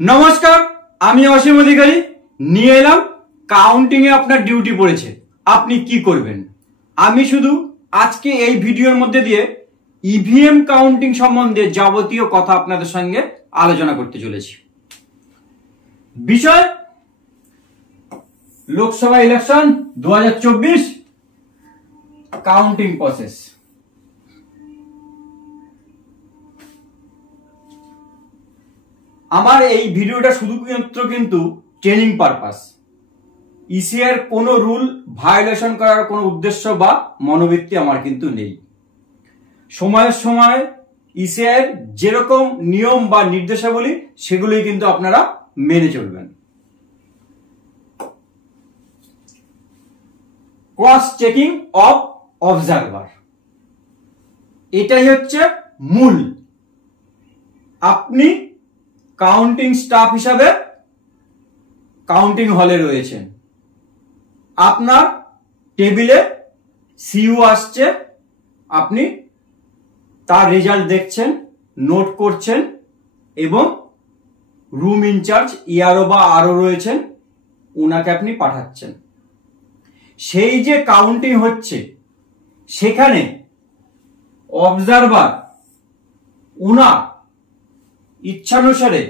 নমস্কার, আমি অসীম অধিকারী নিয়ে এলাম কাউন্টিং এ আপনার ডিউটি পড়েছে, আপনি কি করবেন। আমি শুধু আজকে এই ভিডিওর মধ্যে দিয়ে ইভিএম কাউন্টিং সম্বন্ধে যাবতীয় কথা আপনাদের সঙ্গে আলোচনা করতে চলেছি। বিষয় লোকসভা ইলেকশন 2024 কাউন্টিং প্রসেস। আমার এই ভিডিওটা শুধুমাত্র কিন্তু ট্রেনিং পারপাস, ইসিআর কোনো রুল ভায়োলেশন করার কোনো উদ্দেশ্য বা মনোবৃত্তি আমার কিন্তু নেই। সময়ের সময় ইসিআর যেরকম নিয়ম বা নির্দেশাবলী সেগুলোই কিন্তু আপনারা মেনে চলবেন। ক্রস চেকিং অফ অবজারভার, এটাই হচ্ছে মূল। আপনি কাউন্টিং স্টাফ হিসাবে কাউন্টিং হলে রয়েছেন, আপনার টেবিলে সিইও আসছে, আপনি তার রেজাল্ট দেখছেন, নোট করছেন এবং রুম ইনচার্জ ইআরও বা আরও রয়েছেন, ওনাকে আপনি পাঠাচ্ছেন। সেই যে কাউন্টিং হচ্ছে সেখানে অবজারভার ওনার ইচ্ছানুসারে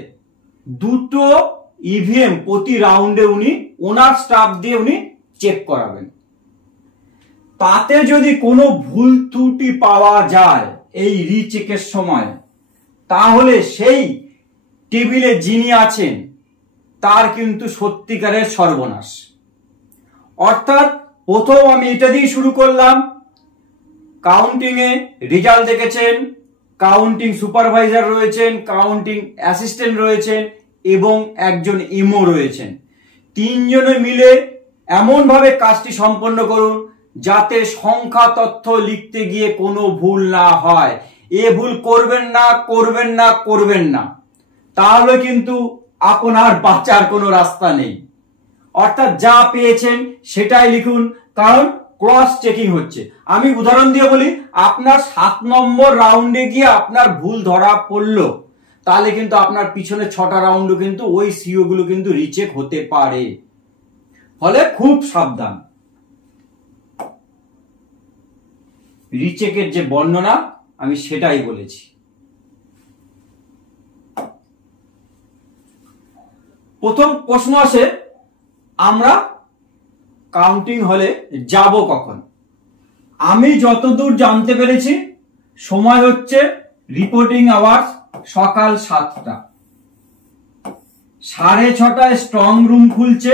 দুটো ইভিএম প্রতি রাউন্ডে উনি ওনার স্টাফ দিয়ে উনি চেক করাবেন। তাতে যদি কোনো ভুল ত্রুটি পাওয়া যায় এই রিচেকের সময়, তাহলে সেই টেবিলে যিনি আছেন তার কিন্তু সত্যিকারের সর্বনাশ। অর্থাৎ প্রথম আমি এটা দিয়ে শুরু করলাম, কাউন্টিং এ রেজাল্ট দেখেছেন, কাউন্টিং সুপারভাইজার রয়েছেন, কাউন্টিং অ্যাসিস্ট্যান্ট রয়েছেন এবং একজন ইমো রয়েছেন। তিনজনে মিলে এমন ভাবে কাজটি সম্পন্ন করুন যাতে সংখ্যা তথ্য লিখতে গিয়ে কোনো ভুল না হয়। এ ভুল করবেন না, করবেন না, করবেন না, তাহলে কিন্তু আপনার বাঁচার কোনো রাস্তা নেই। অর্থাৎ যা পেয়েছেন সেটাই লিখুন, কারণ ক্রস চেকিং হচ্ছে। আমি উদাহরণ দিয়ে বলি, আপনার 7 নম্বর রাউন্ডে গিয়ে আপনার ভুল ধরা পড়লো, তাহলে কিন্তু আপনার পিছনে 6টা রাউন্ডও কিন্তু ওই সিও গুলো কিন্তু রিচেক হতে পারে। ফলে খুব সাবধান। রিচেকের যে বর্ণনা আমি সেটাই বলেছি। প্রথম প্রশ্ন আসে, আমরা কাউন্টিং হলে যাব কখন? আমি যতদূর জানতে পেরেছি সময় হচ্ছে রিপোর্টিং আওয়ার্স সকাল 7টা, 6:30টায় স্ট্রং রুম খুলছে।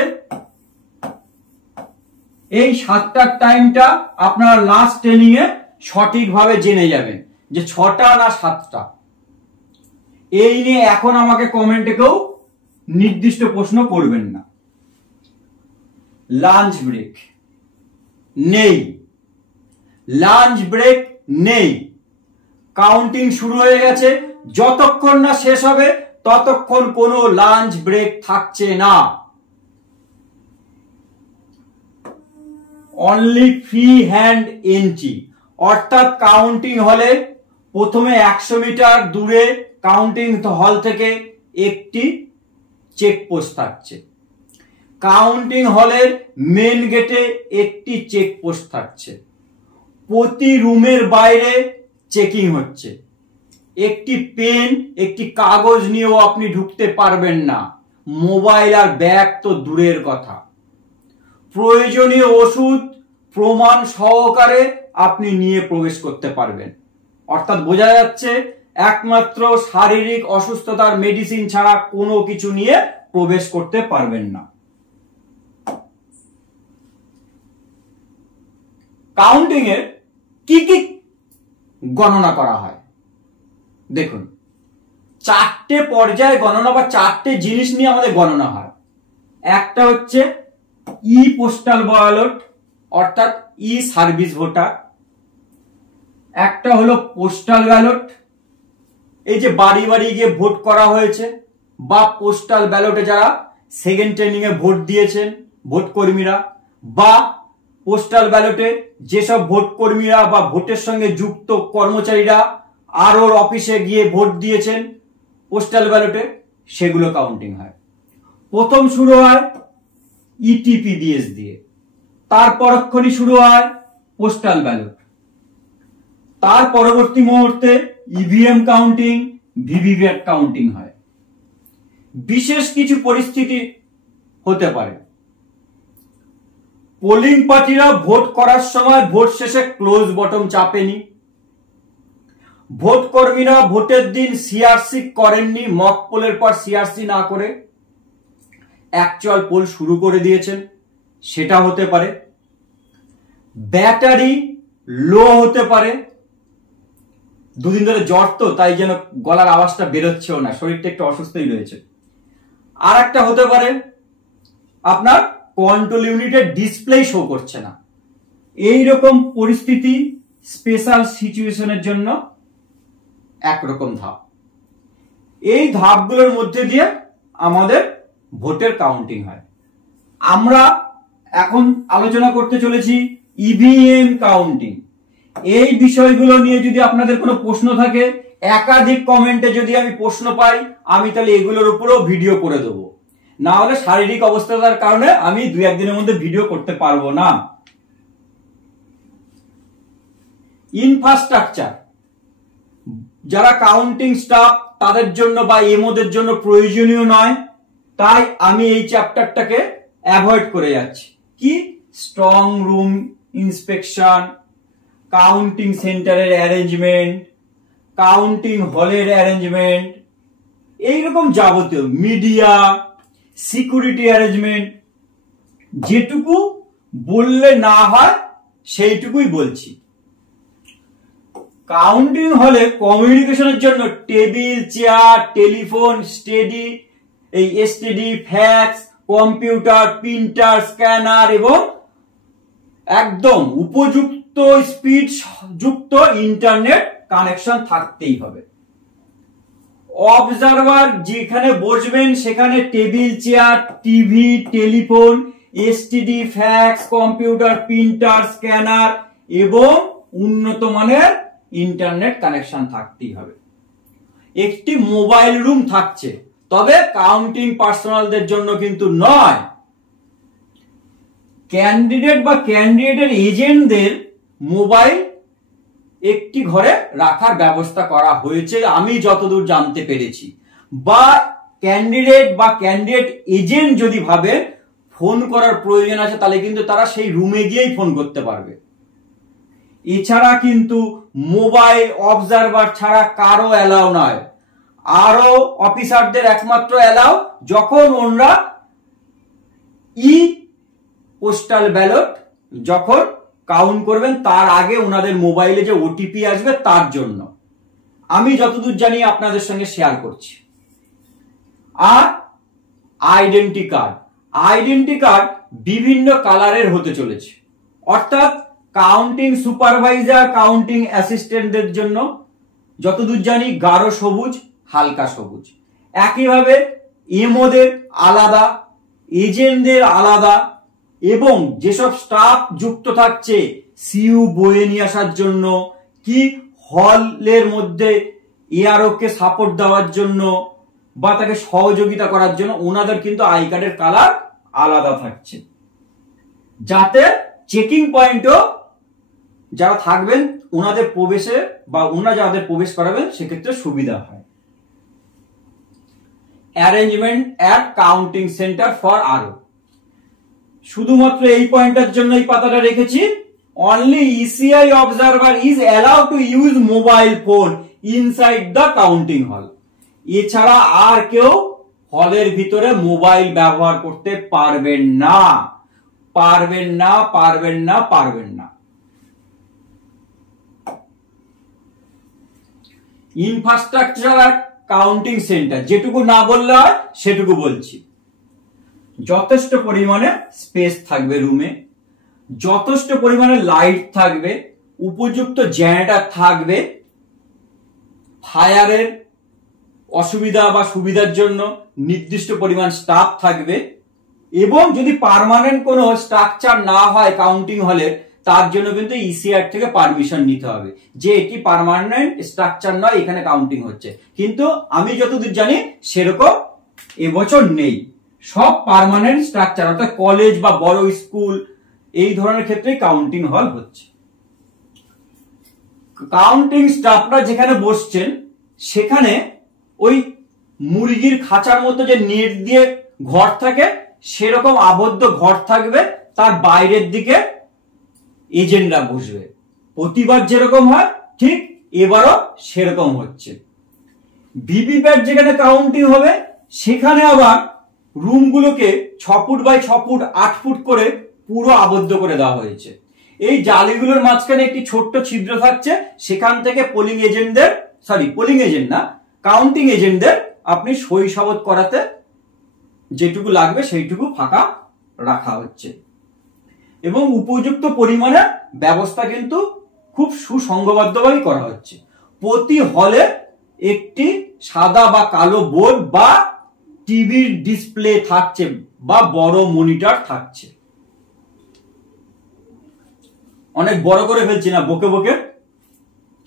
এই 7টার টাইমটা আপনারা লাস্ট ট্রেনিং এ সঠিকভাবে জেনে যাবেন যে 6টা না 7টা। এই নিয়ে এখন আমাকে কমেন্টে কেউ নির্দিষ্ট প্রশ্ন করবেন না। লাঞ্চ ব্রেক নেই, লাঞ্চ ব্রেক নেই। কাউন্টিং শুরু হয়ে গেছে, যতক্ষণ না শেষ হবে ততক্ষণ কোনো লাঞ্চ ব্রেক থাকছে না। অনলি ফ্রি হ্যান্ড এন্ট্রি, অর্থাৎ কাউন্টিং হলে প্রথমে 100 মিটার দূরে কাউন্টিং হল থেকে একটি চেকপোস্ট থাকছে। কাউন্টিং হলের মেন গেটে একটি চেকপোস্ট থাকছে। প্রতি রুমের বাইরে চেকিং হচ্ছে। একটি পেন, একটি কাগজ নিয়েও আপনি ঢুকতে পারবেন না, মোবাইল আর ব্যাগ তো দূরের কথা। প্রয়োজনীয় ওষুধ প্রমাণ সহকারে আপনি নিয়ে প্রবেশ করতে পারবেন। অর্থাৎ বোঝা যাচ্ছে একমাত্র শারীরিক অসুস্থতার মেডিসিন ছাড়া কোনো কিছু নিয়ে প্রবেশ করতে পারবেন না। কাউন্টিং এর কি কি গণনা করা হয় দেখুন। 4টে পর্যায়ে গণনা বা 4টে জিনিস নিয়ে আমাদের গণনা হয়। একটা হচ্ছে ই পোস্টাল ব্যালট, অর্থাৎ ই সার্ভিস ভোটার। একটা হলো পোস্টাল ব্যালট, এই যে বাড়ি বাড়ি গিয়ে ভোট করা হয়েছে, বা পোস্টাল ব্যালটে যারা সেকেন্ড ট্রেনিং এ ভোট দিয়েছেন ভোট কর্মীরা, বা পোস্টাল ব্যালটে যেসব ভোট কর্মীরা বা ভোটের সঙ্গে যুক্ত কর্মচারীরা আরও অফিসে গিয়ে ভোট দিয়েছেন পোস্টাল ব্যালটে, সেগুলো কাউন্টিং হয়। প্রথম শুরু হয় ইটিপিবিএস দিয়ে, তার পরক্ষণই শুরু হয় পোস্টাল ব্যালট, তার পরবর্তী মুহূর্তে ইভিএম কাউন্টিং, ভিভিপ্যাট কাউন্টিং হয়। বিশেষ কিছু পরিস্থিতি হতে পারে, পোলিং পার্টিরা ভোট করার সময় ভোট শেষে ক্লোজ বটন চাপেনি, ভোট কর্মীরা ভোটের দিন সিআরসি করেননি, মক পোলের পর সিআরসি না করে অ্যাকচুয়াল পোল শুরু করে দিয়েছেন, সেটা হতে পারে। ব্যাটারি লো হতে পারে, দুদিন ধরে জ্বর তো তাই যেন গলার আওয়াজটা বেরোচ্ছেও না, শরীরটা একটু অসুস্থই রয়েছে। আর একটা হতে পারে আপনার কন্ট্রোল ইউনিটের ডিসপ্লে শো করছে না। এই রকম পরিস্থিতি স্পেশাল সিচুয়েশনের জন্য একরকম ধাপ। এই ধাপগুলোর মধ্যে দিয়ে আমাদের ভোটের কাউন্টিং হয়। আমরা এখন আলোচনা করতে চলেছি ইভিএম কাউন্টিং। এই বিষয়গুলো নিয়ে যদি আপনাদের কোনো প্রশ্ন থাকে, একাধিক কমেন্টে যদি আমি প্রশ্ন পাই, আমি তাহলে এগুলোর উপরেও ভিডিও করে দেবো। না হলে শারীরিক অবস্থার কারণে আমি 2-1 দিনের মধ্যে ভিডিও করতে পারবো না। ইনফ্রাস্ট্রাকচার যারা কাউন্টিং স্টাফ তাদের জন্য বা এমওদের জন্য প্রয়োজনীয় নয়, তাই আমি এই চ্যাপ্টারটাকে অ্যাভয়েড করে যাচ্ছি। কি স্ট্রং রুম ইন্সপেকশন, কাউন্টিং সেন্টারের অ্যারেঞ্জমেন্ট, কাউন্টিং হলের অ্যারেঞ্জমেন্ট, এইরকম যাবতীয় মিডিয়া, সিকিউরিটি অ্যারেঞ্জমেন্ট, যেটুকু বললে না হয় সেইটুকুই বলছি। কাউন্টিং হলে কমিউনিকেশনের জন্য table, chair, telephone, STD, fax, computer, printer, scanner এবং একদম উপযুক্ত স্পিড যুক্ত ইন্টারনেট কানেকশন থাকতেই হবে। অবজারভার যেখানে বসবেন সেখানে table, chair, TV, telephone, STD, fax, computer, printer, scanner এবং উন্নত মানের ইন্টারনেট কানেকশন থাকতেই হবে। একটি মোবাইল রুম থাকছে, তবে কাউন্টিং পার্সোনালদের জন্য কিন্তু নয়। ক্যান্ডিডেট বা ক্যান্ডিডেটের এজেন্টদের মোবাইল একটি ঘরে রাখার ব্যবস্থা করা হয়েছে আমি যতদূর জানতে পেরেছি। বা ক্যান্ডিডেট বা ক্যান্ডিডেট এজেন্ট যদি ভাবে ফোন করার প্রয়োজন আছে, তাহলে কিন্তু তারা সেই রুমে গিয়েই ফোন করতে পারবে। এছাড়া কিন্তু মোবাইল অবজারভার ছাড়া কারো অ্যালাউ নয়। আরো অফিসারদের একমাত্র অ্যালাউ যখন ওনারা পোস্টাল ব্যালট যখন কাউন্ট করবেন, তার আগে ওনাদের মোবাইলে যে ওটিপি আসবে তার জন্য। আমি যতদূর জানি আপনাদের সঙ্গে শেয়ার করছি। আর আইডেন্টি কার্ড বিভিন্ন কালারের হতে চলেছে, অর্থাৎ কাউন্টিং সুপারভাইজার, কাউন্টিং অ্যাসিস্ট্যান্টদের জন্য যতদূর জানি গাঢ় সবুজ, হালকা সবুজ। একইভাবে এমওদের আলাদা, এজেন্টদের আলাদা এবং যেসব স্টাফ যুক্ত থাকছে সিইউ বয়ে নিয়ে আসার জন্য কি হলের মধ্যে এআরওকে সাপোর্ট দেওয়ার জন্য বা তাকে সহযোগিতা করার জন্য, ওনাদের কিন্তু আই কার্ডের কালার আলাদা থাকছে, যাতে চেকিং পয়েন্টও যারা থাকবেন ওনাদের প্রবেশে বা ওনারা যাদের প্রবেশ করাবেন সেক্ষেত্রে সুবিধা হয়। Arrangement at counting centre for আরও, শুধুমাত্র এই পয়েন্টের জন্য এই পাতাটা রেখেছি। Only ECI observer is allowed to use mobile phone inside the counting হল। এছাড়া আর কেউ হলের ভিতরে মোবাইল ব্যবহার করতে পারবেন না। ইনফ্রাস্ট্রাকচার আর কাউন্টিং সেন্টার, যেটুকু না বললে হয় সেটুকু বলছি। যথেষ্ট পরিমাণে স্পেস থাকবে রুমে, যথেষ্ট পরিমাণে লাইট থাকবে, উপযুক্ত জেনারেটর থাকবে, ফায়ারের অসুবিধা বা সুবিধার জন্য নির্দিষ্ট পরিমাণ স্টাফ থাকবে এবং যদি পার্মানেন্ট কোনো স্ট্রাকচার না হয় কাউন্টিং হলে, তার জন্য কিন্তু ইসিআর থেকে পারমিশন নিতে হবে যে এটি পার্মানেন্ট স্ট্রাকচার নয়, এখানে কাউন্টিং হচ্ছে। কিন্তু আমি যতদূর জানি সেরকম এবছর নেই, সব পার্মানেন্ট স্ট্রাকচার, অর্থাৎ কলেজ বা বড় স্কুল এই ধরনের ক্ষেত্রে কাউন্টিং হল হচ্ছে। কাউন্টিং স্টাফরা যেখানে বসছেন সেখানে ওই মুরগির খাঁচার মতো যে নেট দিয়ে ঘর থাকে সেরকম আবদ্ধ ঘর থাকবে, তার বাইরের দিকে এজেন্টরা বসবে। প্রতিবার যেরকম হয় ঠিক এবারও সেরকম হচ্ছে। ভিভিপ্যাট যেখানে কাউন্টিং হবে সেখানে আবার রুমগুলোকে 6 ফুট বাই 6 ফুট 8 ফুট করে পুরো আবদ্ধ করে দেওয়া হয়েছে। এই জালিগুলোর মাঝখানে একটি ছোট্ট ছিদ্র থাকছে, সেখান থেকে পোলিং এজেন্ট না, কাউন্টিং এজেন্টদের আপনি সই সাবত করাতে যেটুকু লাগবে সেইটুকু ফাঁকা রাখা হচ্ছে এবং উপযুক্ত পরিমাণে ব্যবস্থা কিন্তু খুব সুসংঘবদ্ধভাবে করা হচ্ছে। প্রতি হলে একটি সাদা বা কালো বোর্ড বা টিভির ডিসপ্লে থাকছে বা বড় মনিটর থাকছে। অনেক বড় করে ফেলছি না বকে বকে,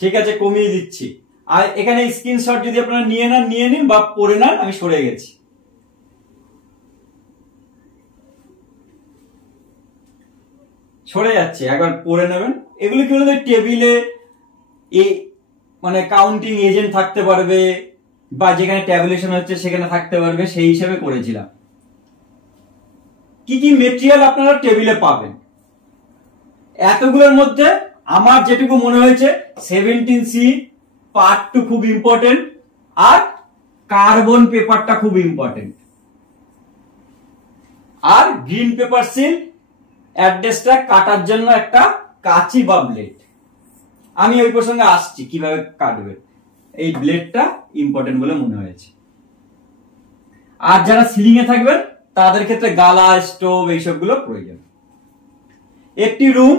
ঠিক আছে কমিয়ে দিচ্ছি। আর এখানে স্ক্রিনশট যদি আপনারা নিয়ে নিন বা পড়ে নেন, আমি সরে গেছি। সরে যাচ্ছে, একবার পড়ে নেবেন। এগুলো কি বলতে টেবিলে মানে কাউন্টিং এজেন্ট থাকতে পারবে বা যেখানে ট্যাবুলেশন হচ্ছে সেখানে থাকতে পারবে, সেই হিসেবে করেছিলাম। কি কি মেটেরিয়াল আপনারা টেবিলে পাবেন, এতগুলোর মধ্যে আমার যেটুকু মনে হয়েছে 17C পার্ট 2 খুব ইম্পর্টেন্ট, আর কার্বন পেপারটা খুব ইম্পর্টেন্ট, আর গ্রিন পেপার সিল অ্যাড্রেসটা কাটার জন্য একটা কাঁচি বা ব্লেড। আমি ওই প্রসঙ্গে আসছি কিভাবে কাটবে, এই ব্লেডটা ইম্পর্টেন্ট বলে মনে হয়েছে। আর যারা সিলিং এ থাকবেন তাদের ক্ষেত্রে গালা, স্টোভ এইসবগুলো প্রয়োজন। একটি রুম,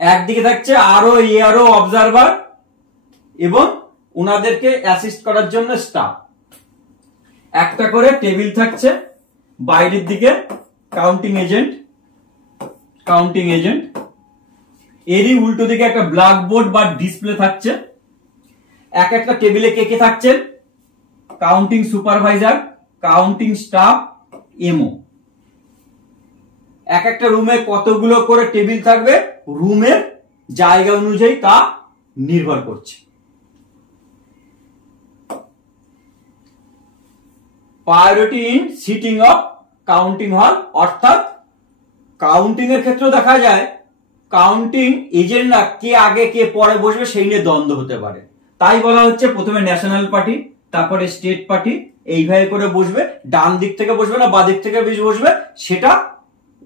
একদিকে থাকছে এআরও অবজারভার এবং ওনাদেরকে অ্যাসিস্ট করার জন্য স্টাফ। একটা করে টেবিল থাকছে, বাইরের দিকে কাউন্টিং এজেন্ট, এরই উল্টো দিকে একটা ব্ল্যাকবোর্ড বা ডিসপ্লে থাকছে। এক একটা টেবিলে কে কে থাকছেন, কাউন্টিং সুপারভাইজার, কাউন্টিং স্টাফ, এমও। এক একটা রুমে কতগুলো করে টেবিল থাকবে রুমের জায়গা অনুযায়ী তা নির্ভর করছে। Priority in seating of counting hall, অর্থাৎ কাউন্টিং এর ক্ষেত্রে দেখা যায় কাউন্টিং এজেন্টরা কে আগে কে পরে বসবে সেই নিয়ে দ্বন্দ্ব হতে পারে। তাই বলা হচ্ছে প্রথমে ন্যাশনাল পার্টি, তারপরে স্টেট পার্টি এইভাবে করে বসবে। ডান দিক থেকে বসবে না বা দিক থেকে বসবে সেটা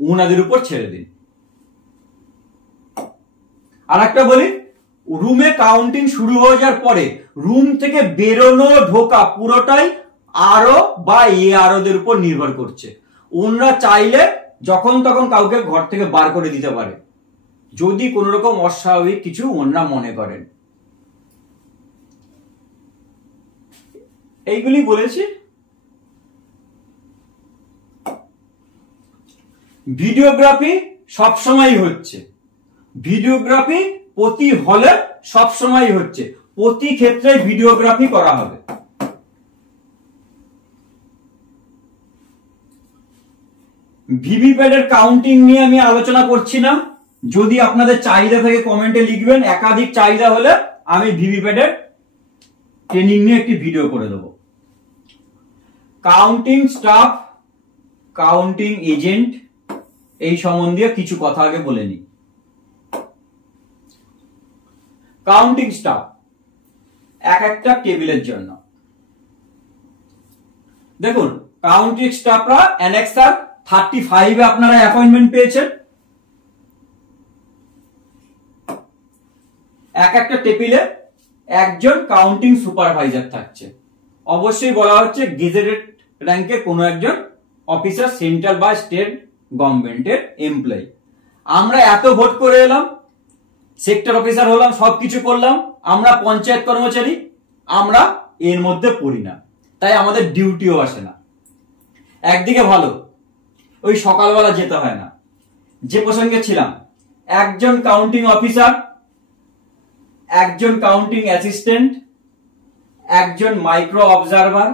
ওনাদের উপর ছেড়ে দিন। আর একটা বলি, রুমে কাউন্টিং শুরু হয়ে যাওয়ার পরে রুম থেকে বেরোনো ঢোকা পুরোটাই এআরওদের উপর নির্ভর করছে। ওনারা চাইলে যখন তখন কাউকে ঘর থেকে বার করে দিতে পারে যদি কোন রকম অস্বাভাবিক কিছু ওনারা মনে করেন। এইগুলি বলেছি। ভিডিওগ্রাফি সবসময় হচ্ছে, ভিডিওগ্রাফি প্রতি হলে সবসময় হচ্ছে, প্রতি ক্ষেত্রে ভিডিওগ্রাফি করা হবে। ভিভিপ্যাটের কাউন্টিং নিয়ে আমি আলোচনা করছি না, যদি আপনাদের চাহিদা থাকে কমেন্টে লিখবেন। একাধিক চাহিদা হলে আমি ভিভিপ্যাটের ট্রেনিং নিয়ে একটি ভিডিও করে দেব। কাউন্টিং স্টাফ, কাউন্টিং এজেন্ট এই সম্বন্ধে কিছু কথা আগে বলে নিই। কাউন্টিং স্টাফ এক একটা টেবিলের জন্য, দেখুন কাউন্টিং স্টাফরা অ্যানেক্সার 35 এ আপনারা অ্যাপয়েন্টমেন্ট পেয়েছেন। এক একটা টেবিলে একজন কাউন্টিং সুপারভাইজার থাকছে। অবশ্যই বলা হচ্ছে গেজেটেড র্যাঙ্কে কোনো একজন অফিসার, সেন্ট্রাল বা স্টেট গভর্নমেন্টের এমপ্লয়ি। আমরা এত ভোট করে এলাম, সেক্টর অফিসার হলাম, সবকিছু করলাম, আমরা পঞ্চায়েত কর্মচারী, আমরা এর মধ্যে পড়ি না, তাই আমাদের ডিউটিও আসে না। একদিকে ভালো, ওই সকালবেলা যেতে হয় না। যে প্রসঙ্গে ছিলাম, একজন কাউন্টিং অফিসার, একজন কাউন্টিং অ্যাসিস্ট্যান্ট, একজন মাইক্রো অবজারভার,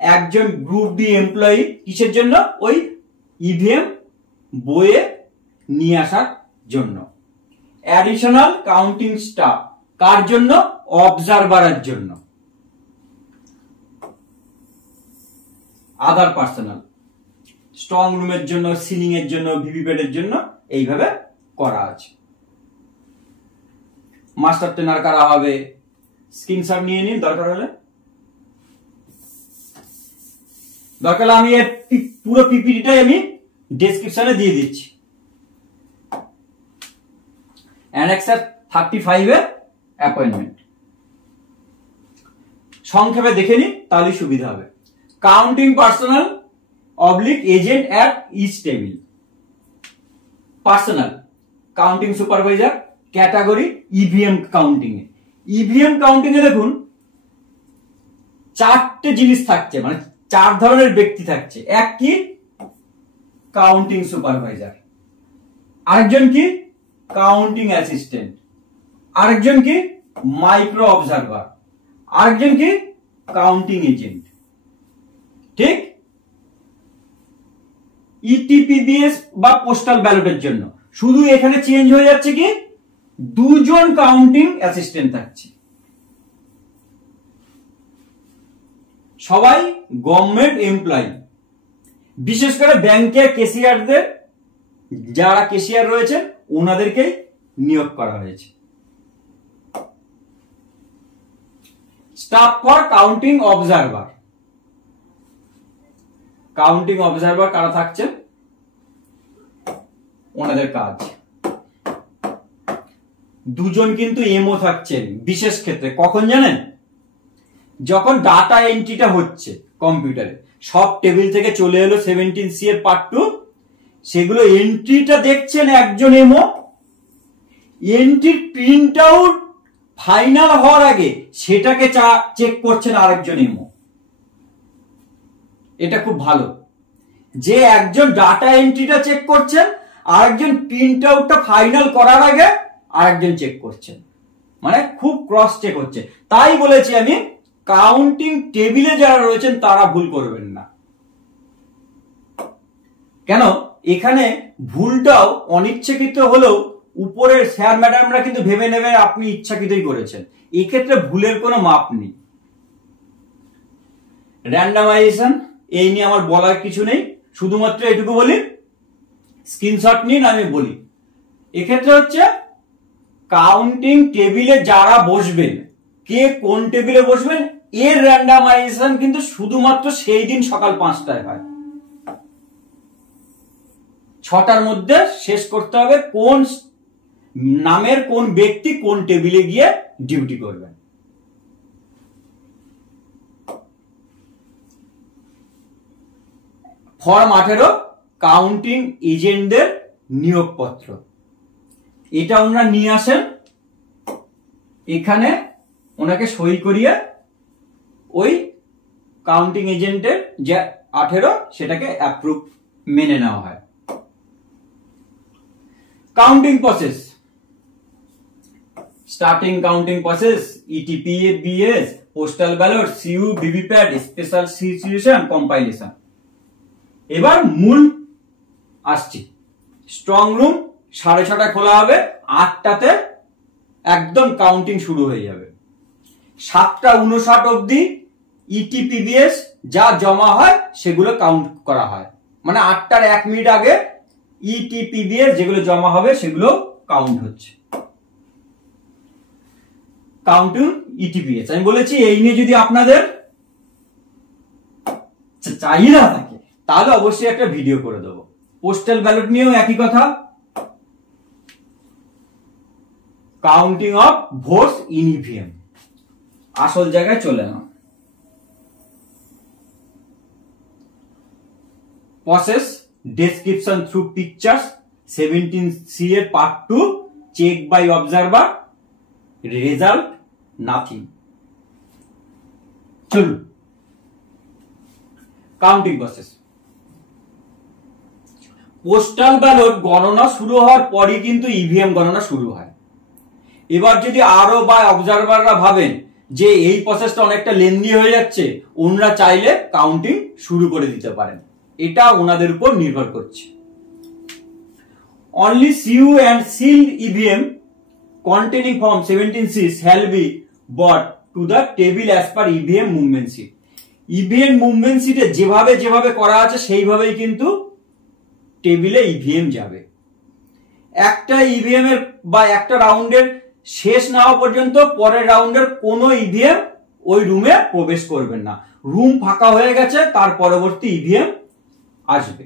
একজন গ্রুপ ডি এমপ্লয়ি কিসের জন্য? ওই ইভিএম বইয়ে নিয়ে আসার জন্য। অ্যাডিশনাল কাউন্টিং স্টাফ কার জন্য? অবজারভারের জন্য। আদার পার্সোনাল স্ট্রং রুমের জন্য, সিলিং এর জন্য, ভিভিপ্যাটের জন্য এইভাবে করা আছে। মাস্টার ট্রেনার করা হবে। স্ক্রিনশট নিয়ে নিন দরকার হলে। দরকার হলে আমি পুরো পিপিটিটাই আমি ডেসক্রিপশনে দিয়ে দিচ্ছি। অ্যানেক্সার 35 এর অ্যাপয়েন্টমেন্ট সংক্ষেপে দেখে নিন, তাহলে সুবিধা হবে। Counting personnel oblique agent at each table. Personnel counting supervisor, category EVM counting এ। ইভিএম কাউন্টিং এ দেখুন 4টে জিনিস থাকছে, মানে 4 ধরনের ব্যক্তি থাকছে। এক কি? Counting supervisor. আরেকজন কি? Counting assistant. আরেকজন কি? Micro observer. আরেকজন কি? Counting agent. ঠিক? ইটিপিবিএস বা পোস্টাল ব্যালটের জন্য শুধু এখানে চেঞ্জ হয়ে যাচ্ছে কি? 2 জন কাউন্টিং অ্যাসিস্ট্যান্ট থাকছে। সবাই গভর্নমেন্ট এমপ্লয়ি। বিশেষ করে ব্যাংকের ক্যাশিয়ারদের, যারা ক্যাশিয়ার রয়েছে ওনাদেরকে নিয়োগ করা হয়েছে। Staff for counting observer. Counting observer কারা থাকছে? ওনাদের কাজ। 2 জন কিন্তু এমও থাকছেন বিশেষ ক্ষেত্রে। কখন জানেন? যখন ডাটা এন্ট্রিটা হচ্ছে কম্পিউটারে, সব টেবিল থেকে চলে এলো 17C এর পার্ট 2, সেগুলো এন্ট্রিটা দেখছেন একজন এমও, এন্ট্রির প্রিন্ট আউট ফাইনাল হওয়ার আগে সেটাকে চেক করছেন আরেকজন এমও। এটা খুব ভালো যে একজন ডাটা এন্ট্রিটা চেক করছেন, আরেকজন প্রিন্ট আউটটা ফাইনাল করার আগে আরেকজন চেক করছেন, মানে খুব ক্রস চেক হচ্ছে। তাই বলেছি আমি, কাউন্টিং টেবিলে যারা রয়েছেন তারা ভুল করবেন না। কেন? এখানে ভুলটাও অনিচ্ছাকৃত হলেও উপরের স্যার ম্যাডামরা কিন্তু ভেবে নেবে আপনি ইচ্ছাকৃতই করেছেন। এক্ষেত্রে ভুলের কোনো মাপ নেই। র্যান্ডামাইজেশন এই নিয়ে আমার বলার কিছু নেই, শুধুমাত্র এটুকু বলি, স্ক্রিনশট নিন আমি বলি। এক্ষেত্রে হচ্ছে কাউন্টিং টেবিলে যারা বসবেন, কে কোন টেবিলে বসবেন, এর র্যান্ডামাইজেশন কিন্তু শুধুমাত্র সেই দিন সকাল 5টায় হয়। 6টার মধ্যে শেষ করতে হবে কোন নামের কোন ব্যক্তি কোন টেবিলে গিয়ে ডিউটি করবেন। ফর্ম 18 কাউন্টিং এজেন্টদের নিয়োগপত্র। এটা ওনারা নিয়ে আসেন, এখানে ওনাকে সই করিয়ে ওই কাউন্টিং এজেন্টের যে 18 সেটাকে অ্যাপ্রুভ মেনে নেওয়া হয়। Counting process, starting counting process, ETPBS, postal ballot, CU, VVPAT, special situation, compilation. এবার মূল আসছি। স্ট্রং রুম 6:30 খোলা হবে, 8টাতে একদম কাউন্টিং শুরু হয়ে যাবে। 7:59 অবধি ইটিপিবিএস যা জমা হয় সেগুলো কাউন্ট করা হয়, মানে 8টার 1 মিনিট আগে ইটিপিবিএস যেগুলো জমা হবে সেগুলো কাউন্ট হচ্ছে। কাউন্টিং ইটিপিএস আমি বলেছি, এই নিয়ে যদি আপনাদের চাহিদা থাকে তাহলে অবশ্যই একটা ভিডিও করে দেবো। পোস্টাল ব্যালট নিয়েও একই কথা। Counting of votes in EVM, আসল জায়গায় চলে না। Process description through pictures, 17C এর part 2, check by observer, result nothing. চলুন কাউন্টিং প্রসেস। পোস্টাল ব্যালট গণনা শুরু হওয়ার পরই কিন্তু ইভিএম গণনা শুরু হয়। এবার যদি আরো বা অবজারভাররা ভাবেন যে এই প্রসেসটা অনেকটা লেন্দি হয়ে যাচ্ছে, ওনারা চাইলে কাউন্টিং শুরু করে দিতে পারেন। এটা ওনাদের উপর নির্ভর করছে। অনলি সিউ and sealed EVM containing form 17C shall be brought to the table as per EVM movement sheet. EVM movement sheet যেভাবে যেভাবে করা আছে সেইভাবেই কিন্তু টেবিলে ইভিএম যাবে। একটা ইভিএম এর বা একটা রাউন্ডের শেষ না হওয়া পর্যন্ত পরের রাউন্ডের কোনো ইভিএম ওই রুমে প্রবেশ করবেন না। রুম ফাঁকা হয়ে গেছে, তার পরবর্তী ইভিএম আসবে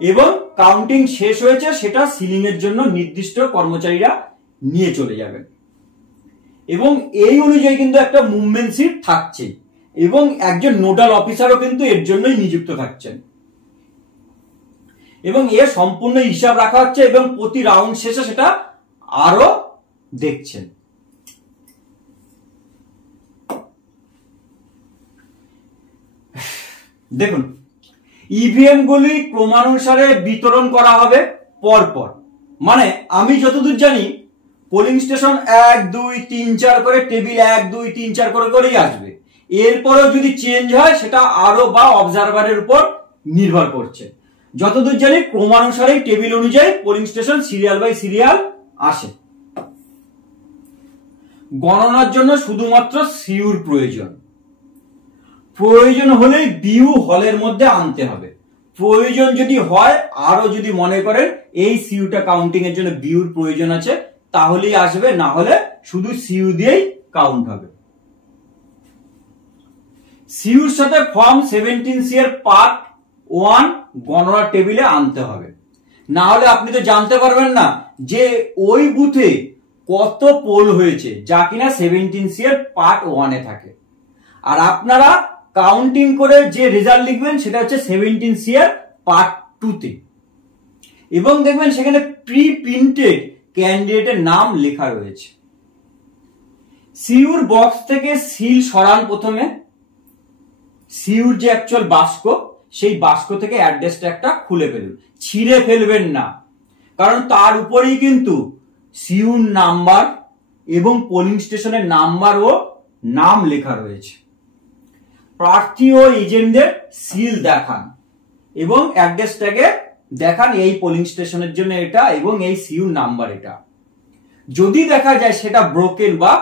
এবং কাউন্টিং শেষ হয়েছে সেটা সিলিং এর জন্য নির্দিষ্ট কর্মচারীরা নিয়ে চলে যাবেন এবং এই অনুযায়ী কিন্তু একটা মুভমেন্ট শিট থাকছে এবং একজন নোডাল অফিসারও কিন্তু এর জন্যই নিযুক্ত থাকছেন এবং এর সম্পূর্ণ হিসাব রাখা হচ্ছে এবং প্রতি রাউন্ড শেষে সেটা আরো দেখছেন। দেখুন, ইভিএম গুলি ক্রমানুসারে বিতরণ করা হবে পরপর। মানে আমি যতদূর জানি পোলিং স্টেশন 1 2 3 4 করে টেবিল 1 2 3 4 করে করেই আসবে। এরপরেও যদি চেঞ্জ হয় সেটা আরো বা অবজারভারের উপর নির্ভর করছে। যতদূর জানি ক্রমানুসারে টেবিল অনুযায়ী polling station serial by serial আসে। গণনার জন্য শুধুমাত্র সিউর প্রয়োজন হলেই বিউ হলের মধ্যে আনতে হবে। প্রয়োজন যদি হয়, আরো যদি মনে করেন এই সিউটা কাউন্টিং এর জন্য বিউর প্রয়োজন আছে, তাহলেই আসবে, না হলে শুধু সিউ দিয়েই কাউন্ট হবে। সিউর সাথে ফর্ম 17C এর পার্ট 1 গণনা টেবিলে আনতে হবে, না হলে আপনি তো জানতে পারবেন না যে ওই বুথে কত পোল হয়েছে, যা কিনা 17C এর পার্ট 1 এ থাকে। আর আপনারা কাউন্টিং করে যে রেজাল্ট লিখবেন সেটা হচ্ছে 17C এর পার্ট 2 তে এবং দেখবেন সেখানে প্রি প্রিন্টেড ক্যান্ডিডেটের নাম লেখা রয়েছে। সিউর বক্স থেকে সিল সরান। প্রথমে সিউর যে অ্যাকচুয়াল বাস্ক, সেই বাস্ক থেকে অ্যাড্রেস ট্যাগটা খুলে ফেলুন, ছিঁড়ে ফেলবেন না, কারণ তার উপরেই কিন্তু সিউর নাম্বার এবং পোলিং স্টেশনের নাম্বার ও নাম লেখা রয়েছে। প্রার্থী ও এজেন্টদের সিল দেখান এবং অ্যাড্রেস ট্যাগে দেখান এই পোলিং স্টেশনের জন্য এটা এবং এই সিউর নাম্বার এটা। যদি দেখা যায় সেটা ব্রোকেন বা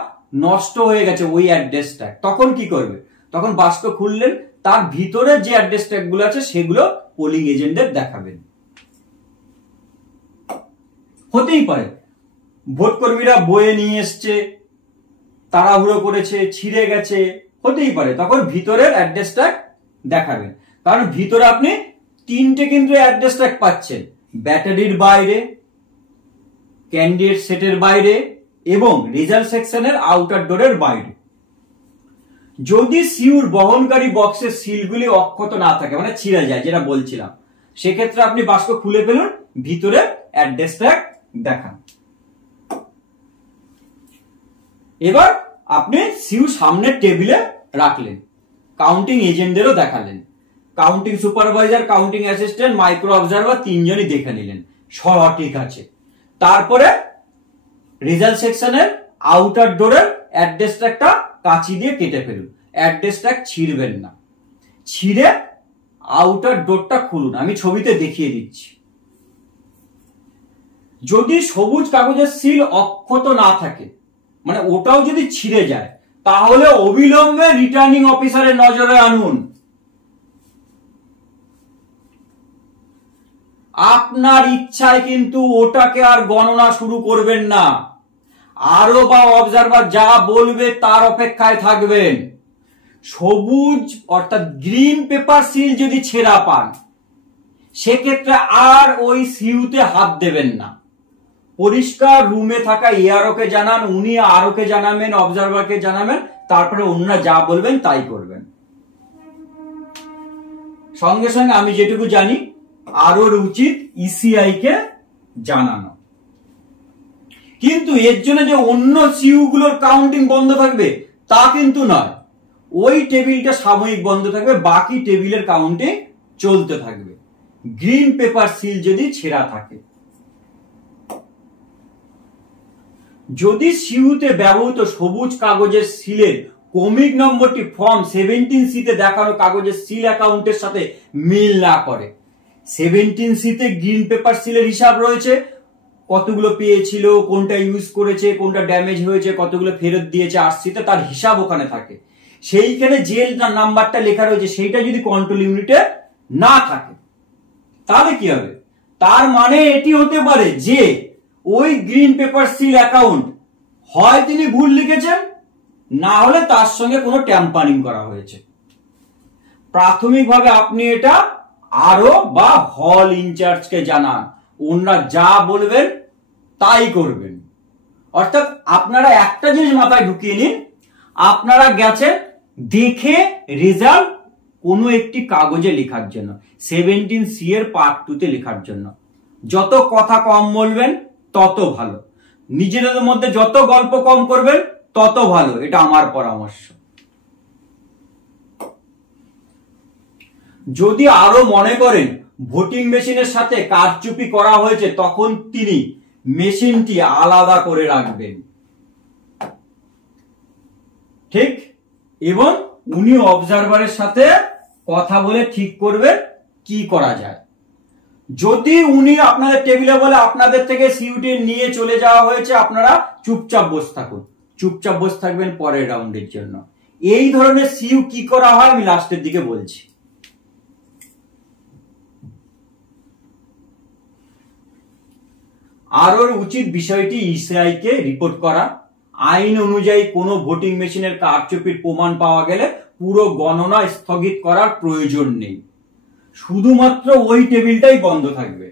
নষ্ট হয়ে গেছে ওই অ্যাড্রেস ট্যাগ, তখন কি করবে? তখন বাস্ক খুললেন, তার ভিতরে যে অ্যাড্রেস ট্যাগ গুলো আছে সেগুলো পোলিং এজেন্টদের দেখাবেন। হতেই পারে ভোট কর্মীরা বয়ে নিয়ে এসছে, তাড়াহুড়ো করেছে, ছিঁড়ে গেছে, হতেই পারে, তখন ভিতরের অ্যাড্রেস ট্যাগ দেখাবেন। কারণ ভিতরে আপনি 3টে কিন্তু অ্যাড্রেস ট্যাগ পাচ্ছেন, ব্যাটারির বাইরে, ক্যান্ডিডেট সেটের বাইরে এবং রেজাল্ট সেকশনের আউটার ডোরের বাইরে। যদি সিউর বহনকারী বক্সের সিলগুলি অক্ষত না থাকে, মানে ছিঁড়ে যায়, যেটা বলছিলাম, সেক্ষেত্রে আপনি বাক্স খুলে ফেলুন, ভিতরে অ্যাড্রেস ট্যাগ দেখান। এবার আপনি সিউ সামনের টেবিলে রাখলেন, কাউন্টিং এজেন্টদেরও দেখালেন, counting supervisor, counting assistant, micro observer 3জনই দেখে নিলেন সব ঠিক আছে। তারপরে রেজাল্ট সেকশনের আউটার ডোরের অ্যাড্রেস ট্যাগটা কাঁচি দিয়ে কেটে ফেলুন, অ্যাড্রেস ট্যাগ ছিঁড়বেন না, ছিঁড়ে আউটার ডোরটা খুলুন। আমি ছবিতে দেখিয়ে দিচ্ছি। যদি সবুজ কাগজের সিল অক্ষত না থাকে, মানে ওটাও যদি ছিঁড়ে যায়, তাহলে অবিলম্বে রিটার্নিং অফিসারের নজরে আনুন। আপনার ইচ্ছায় কিন্তু ওটাকে আর গণনা শুরু করবেন না, আরো বা অবজারভার যা বলবে তার অপেক্ষায় থাকবেন। সবুজ অর্থাৎ গ্রিন পেপার সিল যদি ছেঁড়া পান, সেক্ষেত্রে আর ওই সিউতে হাত দেবেন না। পরিষ্কার রুমে থাকা এআরওকে জানান, উনি আরওকে জানাবেন, অবজারভারকে জানাবেন, তারপরে অন্যরা যা বলবেন তাই করবেন। সঙ্গে সঙ্গে আমি যেটুকু জানি, আরওর উচিত ইসিআই কে জানানো। কিন্তু এর জন্য যে অন্য সিউ গুলোর কাউন্টিং বন্ধ থাকবে তা কিন্তু নয়, ওই টেবিলটা সাময়িক বন্ধ থাকবে, বাকি টেবিলের কাউন্টিং চলতে থাকবে গ্রিন পেপার সিল যদি ছেঁড়া থাকে। যদি সিউতে ব্যবহৃত সবুজ কাগজের সিলের ক্রমিক নম্বরটি ফর্ম 17C তে দেখানো কাগজের সিল অ্যাকাউন্টের সাথে মিল না করে। 17C তে গ্রিন পেপার সিলের হিসাব রয়েছে, কতগুলো পেয়েছিল, কোনটা ইউজ করেছে, কোনটা ড্যামেজ হয়েছে, কতগুলো ফেরত দিয়েছে, আরসিতে তার হিসাব ওখানে থাকে। সেইখানে যে নাম্বারটা লেখা রয়েছে সেইটা যদি কন্ট্রোল ইউনিটে না থাকে তাহলে কি হবে? তার মানে এটি হতে পারে যে ওই গ্রিন পেপার সিল অ্যাকাউন্ট হয় তিনি ভুল লিখেছেন, না হলে তার সঙ্গে কোনো ট্যাম্পারিং করা হয়েছে। প্রাথমিকভাবে আপনি এটা আরো বা হল ইনচার্জকে জানান, ওনারা যা বলবেন তাই করবেন। অর্থাৎ আপনারা একটা জিনিস মাথায় ঢুকিয়ে নিন, আপনারা গেছেন দেখে রেজাল্ট কোনো একটি কাগজে লেখার জন্য, 17C এর পার্ট 2 তে লেখার জন্য। যত কথা কম বলবেন তত ভালো, নিজেদের মধ্যে যত গল্প কম করবেন তত ভালো, এটা আমার পরামর্শ। যদি আরো মনে করেন ভোটিং মেশিনের সাথে কারচুপি করা হয়েছে, তখন তিনি মেশিনটি আলাদা করে রাখবেন, ঠিক? এবং উনি অবজারভারের সাথে কথা বলে ঠিক করবেন কি করা যায়। যদি উনি আপনাদের টেবিলে বলে আপনাদের থেকে সিইউটি নিয়ে চলে যাওয়া হয়েছে, আপনারা চুপচাপ বসে থাকুন, চুপচাপ বসে থাকবেন পরের রাউন্ডের জন্য। এই ধরনের সিইউ কি করা হয় আমি লাস্টের দিকে বলছি। আরও উচিত বিষয়টি ইসিআই কে রিপোর্ট করা। আইন অনুযায়ী কোনো ভোটিং মেশিনের কারচুপির প্রমাণ পাওয়া গেলে পুরো গণনা স্থগিত করার প্রয়োজন নেই, শুধুমাত্র ওই টেবিলটাই বন্ধ থাকবে।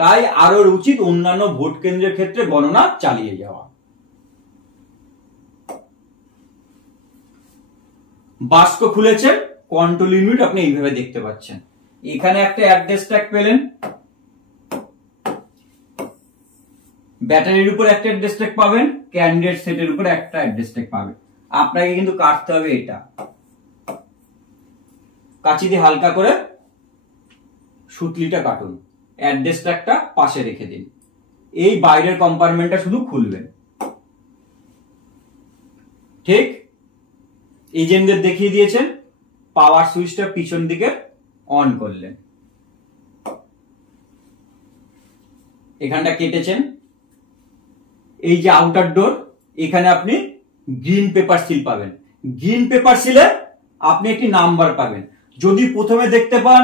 তাই আরও উচিত অন্যান্য ভোট কেন্দ্রের ক্ষেত্রে গণনা চালিয়ে যাওয়া। বাস্ক খুলেছেন, কন্ট্রোল ইউনিট আপনি এইভাবে দেখতে পাচ্ছেন। এখানে একটা অ্যাড্রেস ট্যাগ পেলেন, ব্যাটারির উপর একটা অ্যাড্রেস ট্যাগ পাবেন, ক্যান্ডিডেট সেটের উপর একটা অ্যাড্রেস ট্যাগ পাবেন। আপনাকে কিন্তু কাটতে হবে এটা, কাঁচি দিয়ে হালকা করে সুতলিটা কাটুন, অ্যাড্রেস ট্যাগটা পাশে রেখে দিন, এই বাইরের কম্পার্টমেন্টটা শুধু খুলবেন, ঠিক? এজেন্টদের দেখিয়ে দিয়েছেন, পাওয়ার সুইচটা পিছন দিকে অন করলেন, এখানটা কেটেছেন। এই যে আউটার ডোর, এখানে আপনি গ্রিন পেপার সিল পাবেন। গ্রিন পেপার সিলে আপনি একটি নাম্বার পাবেন। যদি প্রথমে দেখতে পান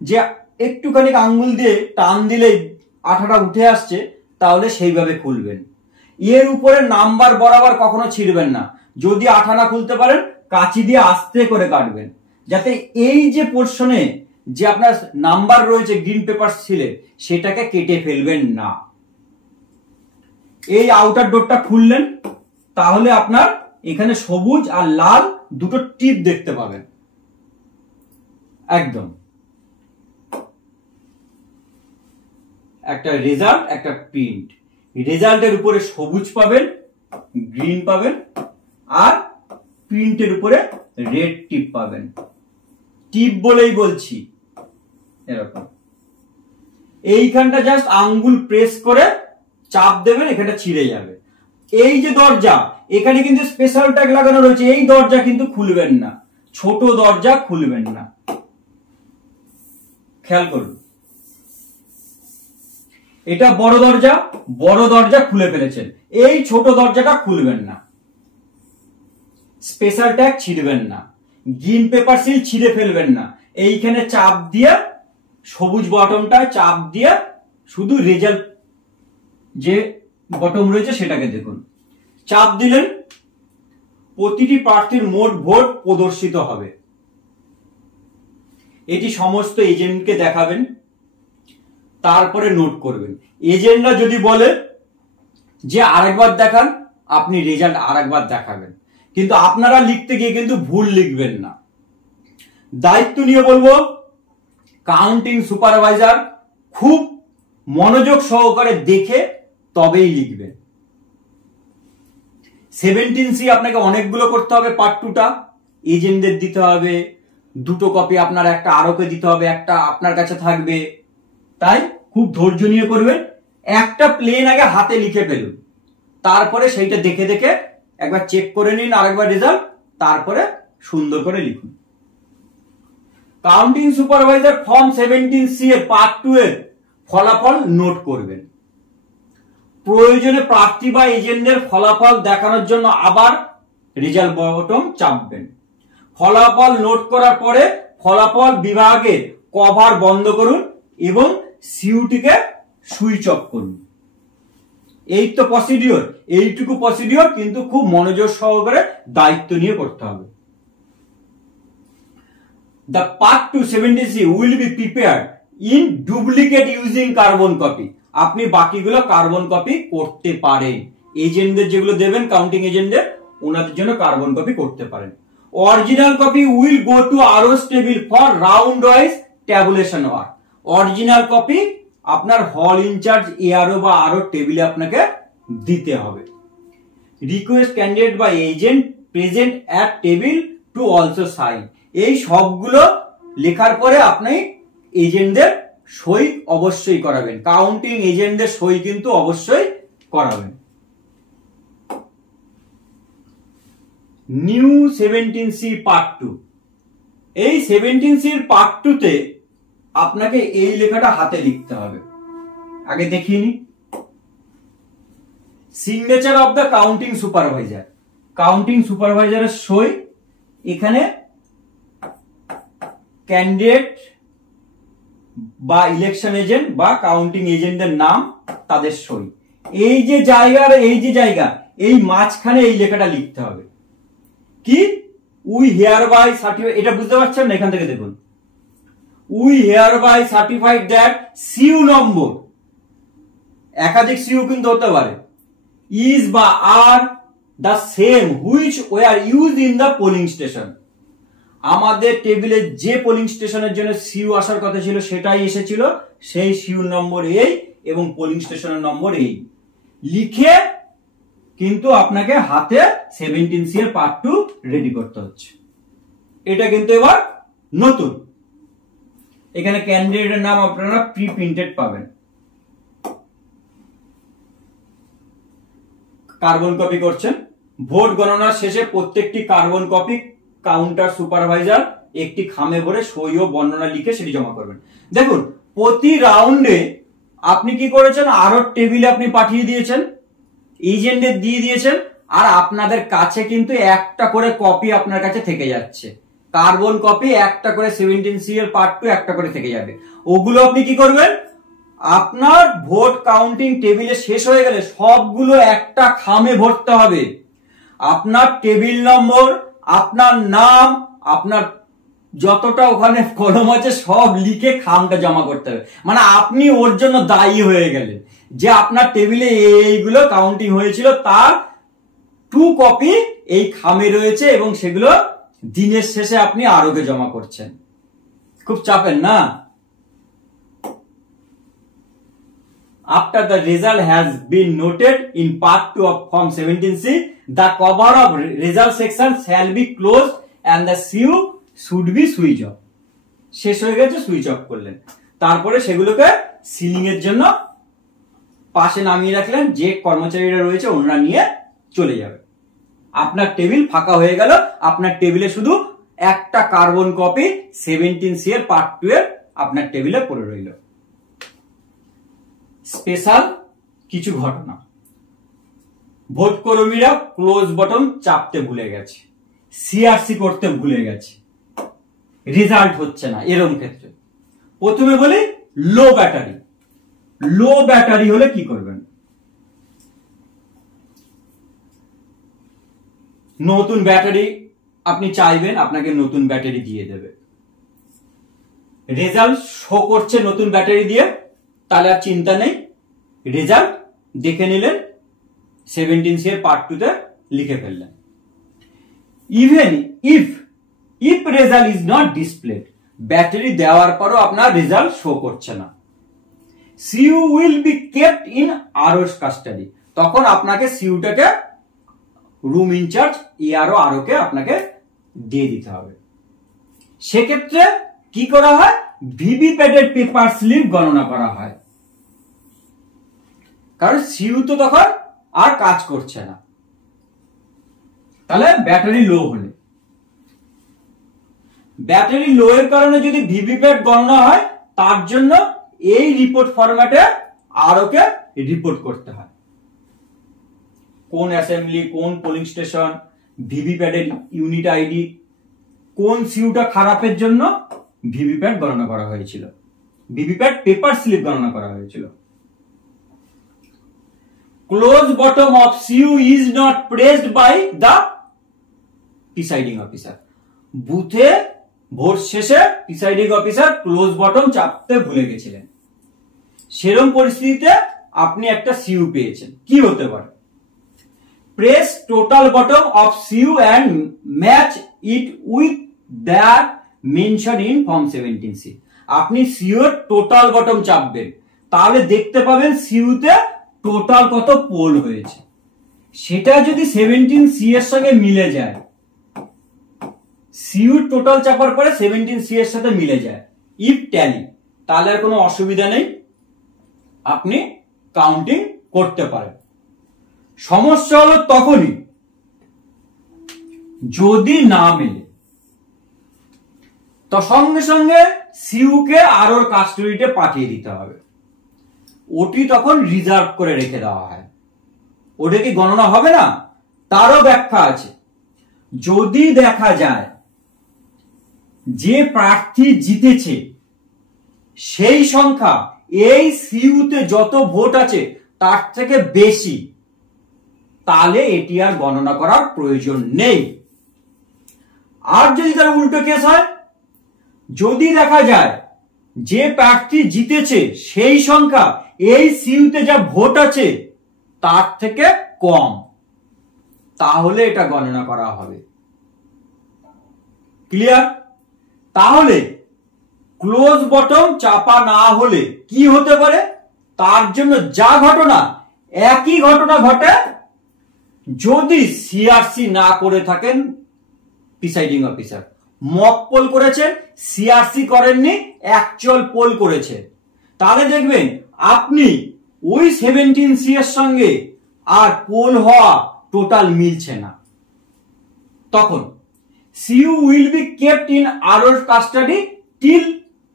যে একটুখানি আঙ্গুল দিয়ে টান দিলেই আঠাটা উঠে আসছে, তাহলে সেইভাবে খুলবেন। এর উপরে নাম্বার বরাবর কখনো ছিড়বেন না। যদি আঠা না খুলতে পারেন, কাঁচি দিয়ে আস্তে করে কাটবেন, যাতে এই যে পোর্শনে যে আপনার নাম্বার রয়েছে গ্রিন পেপার সিলে, সেটাকে কেটে ফেলবেন না। এই আউটার ডোরটা খুললেন, তাহলে আপনার এখানে সবুজ আর লাল দুটো টিপ দেখতে পাবেন, একদম একটা রেজাল্ট, একটা প্রিন্ট। রেজাল্টের উপরে সবুজ পাবেন, গ্রিন পাবেন, আর প্রিন্টের উপরে রেড টিপ পাবেন। টিপ বলেই বলছি, এরকম এইখানটা জাস্ট আঙ্গুল প্রেস করে চাপ দেবেন, এখানটা ছিঁড়ে যাবে। এই যে দরজা, এখানে কিন্তু স্পেশাল ট্যাগ লাগানো রয়েছে, এই দরজা কিন্তু খুলবেন না, ছোট দরজা খুলবেন না, খেয়াল করুন। এটা বড় দরজা, বড় দরজা খুলে ফেলেছেন, এই ছোট দরজাটা খুলবেন না। স্পেশাল ট্যাগ ছিঁড়বেন না, গ্রিন পেপার সিল ছিঁড়ে ফেলবেন না। এইখানে চাপ দিয়ে, সবুজ বটমটা চাপ দিয়ে শুধু রেজাল্ট যে বটম রয়েছে সেটাকে দেখুন। চাপ দিলেন, প্রতিটি প্রার্থীর মোট ভোট প্রদর্শিত হবে। এটি সমস্ত এজেন্টকে দেখাবেন, তারপরে নোট করবেন। এজেন্টরা যদি বলে যে আরেকবার দেখান, আপনি রেজাল্ট আরেকবার দেখাবেন, কিন্তু আপনারা লিখতে গিয়ে কিন্তু ভুল লিখবেন না। দায়িত্ব নিয়ে বলবো, কাউন্টিং সুপারভাইজার খুব মনোযোগ সহকারে দেখে তবেই লিখবেন। 17C আপনাকে অনেকগুলো করতে হবে, পার্ট 2টা এজেন্টদের দিতে হবে, দুটো কপি আপনার, একটা আরোকে দিতে হবে, একটা আপনার কাছে থাকবে। তাই খুব ধৈর্য নিয়ে করবেন। একটা প্লেন আগে হাতে লিখে ফেলুন, তারপরে সেইটা দেখে দেখে একবার চেক করে নিন, আরেকবার রেজাল্ট, তারপরে সুন্দর করে লিখুন। কাউন্টিং সুপারভাইজার ফর্ম 17C এর পার্ট 2 এর ফলাফল নোট করবেন। প্রয়োজনে প্রার্থী বা এজেন্টদের ফলাফল দেখানোর জন্য আবার রেজাল্ট বটন চাপবেন। ফলাফল নোট করার পরে ফলাফল বিভাগের কভার বন্ধ করুন এবং সিইউটিকে সুইচ অফ করুন। এই তো প্রসিডিওর, এইটুকু প্রসিডিওর কিন্তু খুব মনোযোগ সহকারে দায়িত্ব নিয়ে করতে হবে। The part 2 17C will be prepared in duplicate using carbon copy. আপনি বাকিগুলো কার্বন কপি করতে পারেন। এজেন্টদের যেগুলো দেবেন, কাউন্টিং এজেন্টদের, ওনাদের জন্য কার্বন কপি করতে পারেন। Original copy will go to RO's table for round wise tabulation work. Original copy আপনার হল ইনচার্জ এআরও বা আরও টেবিলে আপনাকে দিতে হবে। রিকোয়েস্ট ক্যান্ডিডেট বা agent present at table to also sign. এই সবগুলো লেখার পরে আপনি এজেন্টদের সই অবশ্যই করাবেন। কাউন্টিং এজেন্টদের সই কিন্তু অবশ্যই করাবেন। New 17C part 2। এই 17C এর পার্ট 2 তে আপনাকে এই লেখাটা হাতে লিখতে হবে। আগে দেখিয়ে নি, signature of the counting supervisor. Counting সুপারভাইজারের সই, এখানে ক্যান্ডিডেট বা ইলেকশন এজেন্ট বা কাউন্টিং এজেন্টের নাম, তাদের সই। এই যে জায়গা আর এই যে জায়গা, এই মাঝখানে এই লেখাটা লিখতে হবে। কি? We here by certify. এটা বুঝতে পারছেন না? এখান থেকে দেখুন, we here by certified that CU number, একাধিক সিইউ কিন্তু হতে পারে, ইজ বা are the same which were used in the polling station. আমাদের টেবিলে যে পোলিং স্টেশনের জন্য সিইউ আসার কথা ছিল সেটাই এসেছিল, সেই সিইউ নম্বর এই এবং পোলিং স্টেশনের নম্বর এই লিখে কিন্তু আপনাকে হাতে 17C এর পার্ট 2 রেডি করতে হচ্ছে। এটা কিন্তু এবার নতুন। এখানে ক্যান্ডিডেটের নাম আপনারা প্রি প্রিন্টেড পাবেন। কার্বন কপি করছেন। ভোট গণনার শেষে প্রত্যেকটি কার্বন কপি কাউন্টার সুপারভাইজার একটি খামে ভরে সই ও বর্ণনা লিখে সেটি জমা করবেন। দেখুন, প্রতি রাউন্ডে আপনি কি করেছেন, আরো টেবিলে আপনি পাঠিয়ে দিয়েছেন, এজেন্টদের দিয়ে দিয়েছেন, আর আপনাদের কাছে কিন্তু একটা করে কপি আপনার কাছে থেকে যাচ্ছে। কার্বন কপি একটা করে 17C এর পার্ট 2 একটা করে থেকে যাবে। ওগুলো আপনি কি করবেন, আপনার ভোট কাউন্টিং টেবিলে শেষ হয়ে গেলে সবগুলো একটা খামে ভরতে হবে। আপনার টেবিল নম্বর, আপনার নাম, আপনার যতটা ওখানে কলম আছে সব লিখে খামটা জমা করতে হবে। মানে আপনি ওর জন্য দায়ী হয়ে গেলেন যে আপনার টেবিলে এইগুলো কাউন্টিং হয়েছিল, তার 2 কপি এই খামে রয়েছে এবং সেগুলো দিনের শেষে আপনি আরোকে জমা করছেন। খুব চাপের না? After the result has been noted in part 2 of form 17C, the cover of result section shall be closed and the CU should be switch off. শেষ হয়ে গেছে, সুইচ অফ করলেন। তারপরে সেগুলোকে সিলিং এর জন্য পাশে নামিয়ে রাখলেন, যে কর্মচারীরা রয়েছে ওনারা নিয়ে চলে যাবে। আপনার টেবিল ফাঁকা হয়ে গেল। আপনার টেবিলে শুধু একটা কার্বন কপি 17C এর পার্ট 2 এর আপনার টেবিলে পড়ে রইল। স্পেশাল কিছু ঘটনা, ভোট কর্মীরা ক্লোজ বটন চাপতে ভুলে গেছে, সিআরসি করতে ভুলে গেছে, রেজাল্ট হচ্ছে না, এরকম ক্ষেত্রে প্রথমে বলি লো ব্যাটারি। লো ব্যাটারি হলে কি করবেন, নতুন ব্যাটারি আপনি চাইবেন, আপনাকে নতুন ব্যাটারি দিয়ে দেবে। রেজাল্ট শো করছে নতুন ব্যাটারি দিয়ে, তাহলে আর চিন্তা নেই, রেজাল্ট দেখে নিলেন, 17C এর পার্ট 2 তে লিখে ফেললেন। Even if result is not displayed, battery দেওয়ার পরও আপনার রেজাল্ট শো করছে না, CU will be kept in RO's custody. তখন আপনাকে সিইউটাকে রুম ইনচার্জ এআরও আরওকে আপনাকে দিয়ে দিতে হবে। সেক্ষেত্রে কি করা হয়, ভিভিপ্যাটের পেপার স্লিপ গণনা করা হয়, কারণ সিইউ তো তখন আর কাজ করছে না। তাহলে ব্যাটারি লো হলে, ব্যাটারি লো এর কারণে যদি ভিভিপ্যাট গণনা হয় তার জন্য এই রিপোর্ট ফরম্যাটে আরওকে রিপোর্ট করতে হয়। কোন অ্যাসেম্বলি, কোন পোলিং স্টেশন, ভিভিপ্যাটের ইউনিট আইডি, কোন সিউটা খারাপের জন্য ভিভিপ্যাট গণনা করা হয়েছিল, ভিভিপ্যাট পেপার স্লিপ গণনা করা হয়েছিল। Close bottom of CU is not pressed by the presiding officer. বুথে ভোট শেষে প্রিসাইডিং অফিসার ক্লোজ বটম চাপতে ভুলে গেছিলেন, সেরকম পরিস্থিতিতে আপনি একটা সিউ পেয়েছেন, কি হতে পারে? Press total bottom of CU and match it with that mention in form 17C। আপনি সিউ এর টোটাল বটম চাপবেন, তাহলে দেখতে পাবেন সিউতে টোটাল কত পোল হয়েছে, সেটা যদি 17C এর সঙ্গে মিলে যায়, সিউ টোটাল চাপার পরে 17C এর সাথে মিলে যায়, ইফ ট্যালি, তাহলে আর কোনো অসুবিধা নেই, আপনি কাউন্টিং করতে পারেন। সমস্যা হলো তখনই যদি না মেলে, তো সঙ্গে সঙ্গে সিউকে আরোর কাস্টডিতে পাঠিয়ে দিতে হবে। ওটি তখন রিজার্ভ করে রেখে দেওয়া হয়, ওটা কি গণনা হবে না? তারও ব্যাখ্যা আছে। যদি দেখা যায় যে প্রার্থী জিতেছে সেই সংখ্যা এই সিউতে যত ভোট আছে তার থেকে বেশি, তাহলে এটি আর গণনা করার প্রয়োজন নেই। আর যদি তার উল্টো কেস হয়, যদি দেখা যায় যে প্রার্থী জিতেছে সেই সংখ্যা এই সিউতে যা ভোট আছে তার থেকে কম, তাহলে এটা গণনা করা হবে। ক্লিয়ার? তাহলে ক্লোজ বটম চাপা না হলে কি হতে পারে? তার জন্য যা ঘটনা একই ঘটনা ঘটে যদি সিআরসি না করে থাকেন প্রিসাইডিং অফিসার। মক পোল করেছেন, সিআরসি করেননি, অ্যাকচুয়াল পোল করেছে, তাহলে দেখবেন আপনি ওই 17C এর সঙ্গে আর পোল হওয়া টোটাল মিলছে না। তখন CU will be kept in আরোর custody till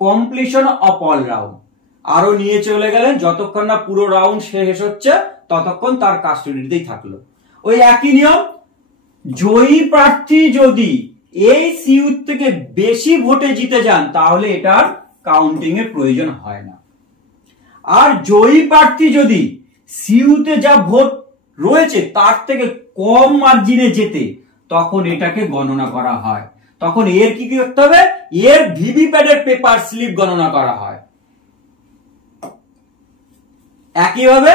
completion of all round. আরো নিয়ে চলে গেলেন, যতক্ষণ না পুরো রাউন্ড শেষ হচ্ছে ততক্ষণ তার কাস্টাডিতেই থাকলো। ওই একই নিয়ম, জয়ী প্রার্থী যদি এই সিউ থেকে বেশি ভোটে জিতে যান তাহলে এটার কাউন্টিং এর প্রয়োজন হয় না। আর জয়ী প্রার্থী যদি সিউতে যা ভোট রয়েছে তার থেকে কম মার্জিনে জেতে, তখন এটাকে গণনা করা হয়। তখন এর কি করতে হবে? এর ভিভিপ্যাটের পেপার স্লিপ গণনা করা হয়। একইভাবে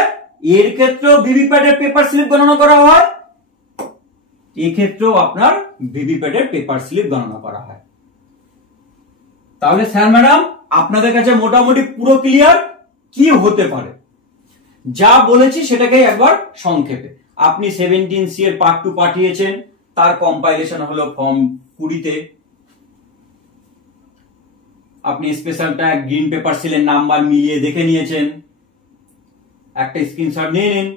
এর ক্ষেত্রেও ভিভিপ্যাটের পেপার স্লিপ গণনা করা হয়, এক্ষেত্রেও আপনার ভিভিপ্যাটের পেপার স্লিপ গণনা করা হয়। তাহলে স্যার ম্যাডাম আপনাদের কাছে মোটামুটি পুরো ক্লিয়ার কি হতে পারে? যা বলেছি সেটাকে একবার সংক্ষেপে, আপনি 17C এর পার্ট 2 পাঠিয়েছেন, তার কম্পাইলেশন হলো ফর্ম 20-তে। আপনি স্পেশালটা গ্রিন পেপার সিলের নাম্বার মিলিয়ে দেখে নিয়েছেন, একটা স্ক্রিনশট নিয়ে নিন।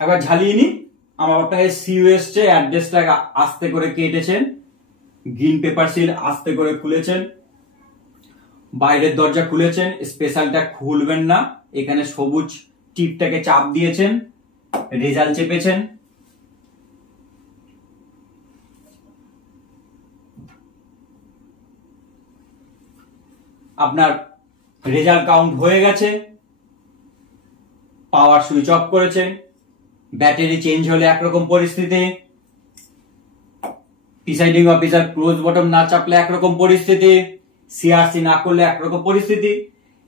একবার ঝালিয়ে নিন, আমার আপনাকে সিউ এসছে, অ্যাড্রেসটা আস্তে করে কেটেছেন, গ্রিন পেপার সিল আস্তে করে খুলেছেন, বাইরের দরজা খুলেছেন, স্পেশালটা খুলবেন না, এখানে সবুজ টিপটাকে চাপ দিয়েছেন, রেজাল্ট চেপেছেন, আপনার রেজাল্ট কাউন্ট হয়ে গেছে, পাওয়ার সুইচ অফ করেছেন, ব্যাটারি চেঞ্জ হলে একরকম পরিস্থিতি, প্রিসাইডিং অফিসার ক্লোজ বটম না চাপলে একরকম পরিস্থিতি, সিআরসি না করলে একরকম পরিস্থিতি।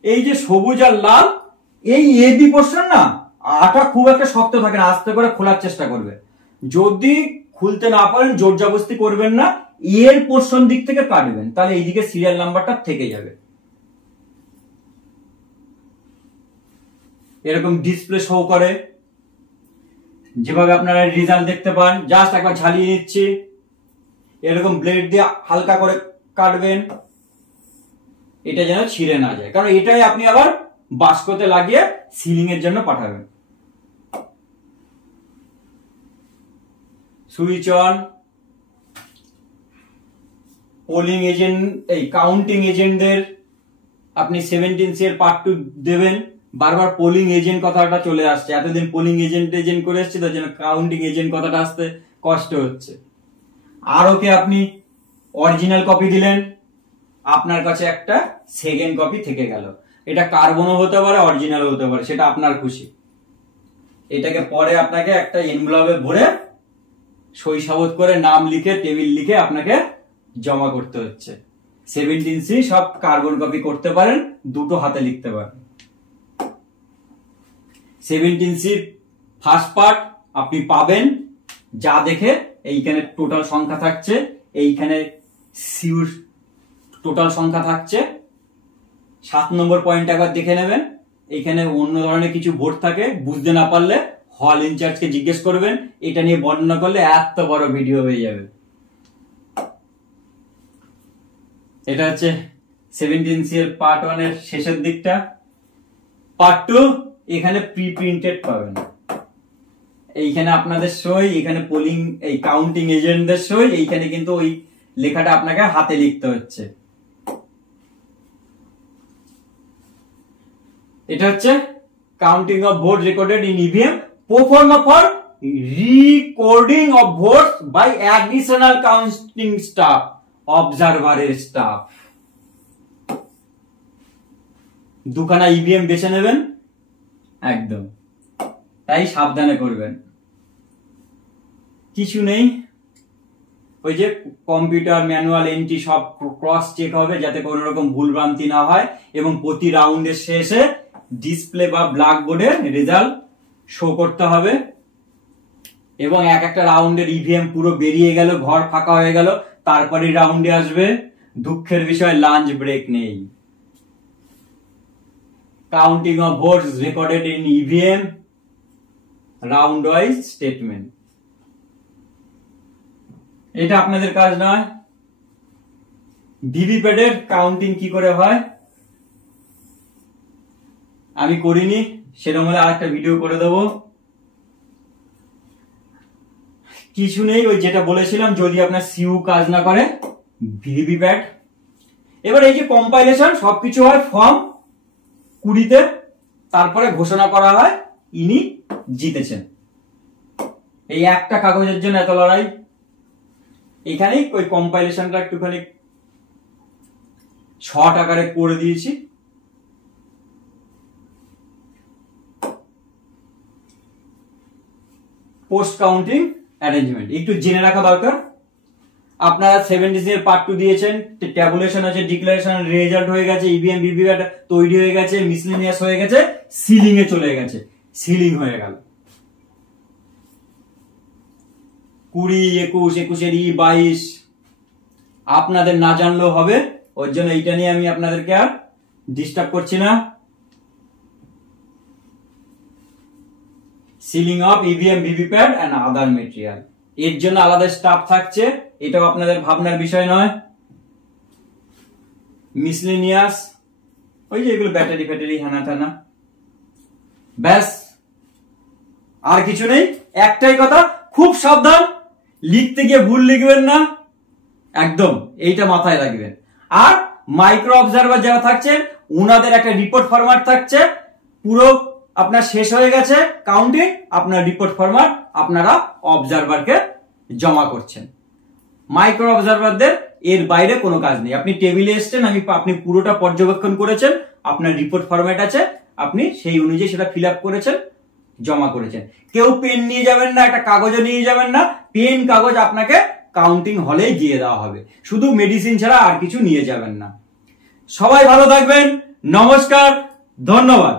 এই যে সবুজ আর লাল, এই এবি পোর্শন না আটা খুব একটা শক্ত থাকে না, আস্তে করে খোলার চেষ্টা করবে। যদি খুলতে না পারেন জোর জবরদস্তি করবেন না, এর পোর্শন দিক থেকে কাটবেন, তাহলে এইদিকে সিরিয়াল নাম্বারটা থেকে যাবে। এরকম ডিসপ্লে শো করে, যেভাবে আপনারা রেজাল্ট দেখতে পান। জাস্ট একবার ঝালিয়ে নিচ্ছি, এরকম ব্লেড দিয়ে হালকা করে কাটবেন, এটা যেন ছিঁড়ে না যায়, কারণ এটাই আপনি আবার বাস্কতে লাগিয়ে সিলিং এর জন্য পাঠাবেন। সুইচ অন, পোলিং এজেন্ট, এই কাউন্টিং এজেন্টদের আপনি 17C এর পার্ট 2 দেবেন। বারবার পোলিং এজেন্ট কথাটা চলে আসছে, এতদিন পোলিং এজেন্ট করে এসেছে, তার জন্য কাউন্টিং এজেন্ট কথাটা আসতে কষ্ট হচ্ছে। আর ওকে আপনি অরিজিনাল কপি দিলেন, আপনার কাছে একটা সেকেন্ড কপি থেকে গেল। এটা কার্বনও হতে পারে, অরিজিনালও হতে পারে, সেটা আপনার খুশি। এটাকে পরে আপনাকে একটা এনভেলপে ভরে সই সাবুত করে নাম লিখে টেবিল লিখে আপনাকে জমা করতে হচ্ছে। 17C সব কার্বন কপি করতে পারেন, দুটো হাতে লিখতে পারেন। 17C ফার্স্ট পার্ট আপনি পাবেন, যা দেখে এইখানে টোটাল সংখ্যা থাকছে, এইখানে সিউর টোটাল সংখ্যা থাকছে। 7 নম্বর পয়েন্ট একবার দেখে নেবেন, এখানে অন্য ধরনের কিছু বোর্ড থাকে, বুঝতে না পারলে হল ইনচার্জকে জিজ্ঞেস করবেন, এটা নিয়ে বর্ণনা করলে এত বড় ভিডিও হয়ে যাবে। এটা হচ্ছে 17C এর পার্ট 1 এর শেষের দিকটা। পার্ট 2 এখানে প্রি প্রিন্টেড পাবেন, এইখানে আপনাদের সই, এখানে পোলিং এই কাউন্টিং এজেন্টদের সই, এইখানে কিন্তু ওই লেখাটা আপনাকে হাতে লিখতে হচ্ছে। এটা হচ্ছে counting of vote recorded in EVM, proforma for recording of vote by additional counting staff, অবজারভারের স্টাফ। দুখানা ইভিএম বেছে নেবেন একদম, তাই সাবধানে করবেন। কিছু নেই, ওই যে কম্পিউটার ম্যানুয়াল এন্ট্রি সব ক্রস চেক হবে যাতে কোনো রকম ভুলভ্রান্তি না হয়, এবং প্রতি রাউন্ডের শেষে ডিসপ্লে বা ব্ল্যাকবোর্ডে রেজাল্ট শো করতে হবে। এবং এক একটা রাউন্ডের ইভিএম পুরো বেরিয়ে গেল, ঘর ফাঁকা হয়ে গেল, তারপরে রাউন্ডে আসবে। দুঃখের বিষয় লাঞ্চ ব্রেক নেই। Counting of votes recorded in EVM, round wise statement. এটা আপনাদের কাজ নয়। ভিভিপ্যাটের কাউন্টিং কি করে হয় আমি করিনি, সেরকম হলে আরেকটা ভিডিও করে দেবো। কিছু নেই, ওই যেটা বলেছিলাম, যদি আপনার সিইউ কাজ না করে ভিভিপ্যাট। এবার এই যে কম্পাইলেশন সবকিছু হয় ফর্ম 20-তে, তারপরে ঘোষণা করা হয় ইনি জিতেছেন। এই একটা কাগজের জন্য এত লড়াই। এখানেই ওই কম্পাইলেশনটা একটুখানি শর্ট আকারে করে দিয়েছি। পোস্ট কাউন্টিং অ্যারেঞ্জমেন্ট একটু জেনে রাখা দরকার। আপনারা 17C এর পার্ট 2 দিয়েছেন, ট্যাবুলেশন আছে, ডিক্লারেশন, রেজাল্ট হয়ে গেছে, ইভিএম ভিভিপ্যাট তৈরি হয়ে গেছে, মিসলেনিয়াস হয়ে গেছে, সিলিং এ চলে গেছে, সিলিং হয়ে গেল। 20, 21, 21 আপনাদের না জানলেও হবে, ওর জন্য এইটা নিয়ে আমি আপনাদেরকে আর ডিস্টার্ব করছি না। Sealing of EVM VVPAT and other material, এর জন্য আলাদা স্টাফ থাকছে, এটাও আপনাদের ভাবনার বিষয় নয়। মিসলেনিয়াস ওই যে এগুলো ব্যাটারি ফ্যাটারি হানা টানা, ব্যাস আর কিছু নেই। একটাই কথা, খুব সাবধান, লিখতে গিয়ে ভুল লিখবেন না, একদম এইটা মাথায় রাখবেন। আর মাইক্রো অবজারভার যারা থাকছেন ওনাদের একটা রিপোর্ট ফরম্যাট থাকছে, পুরো আপনার শেষ হয়ে গেছে কাউন্টিং, আপনার রিপোর্ট ফরম্যাট আপনারা অবজারভারকে জমা করছেন। মাইক্রো অবজারভারদের এর বাইরে কোনো কাজ নেই। আপনি টেবিলে এসছেন, আপনি পুরোটা পর্যবেক্ষণ করেছেন, আপনার রিপোর্ট ফরম্যাট আছে, আপনি সেই অনুযায়ী সেটা ফিল আপ করেছেন, জমা করেছেন। কেউ পেন নিয়ে যাবেন না, একটা কাগজও নিয়ে যাবেন না, পেন কাগজ আপনাকে কাউন্টিং হলেই দিয়ে দেওয়া হবে, শুধু মেডিসিন ছাড়া আর কিছু নিয়ে যাবেন না। সবাই ভালো থাকবেন, নমস্কার, ধন্যবাদ।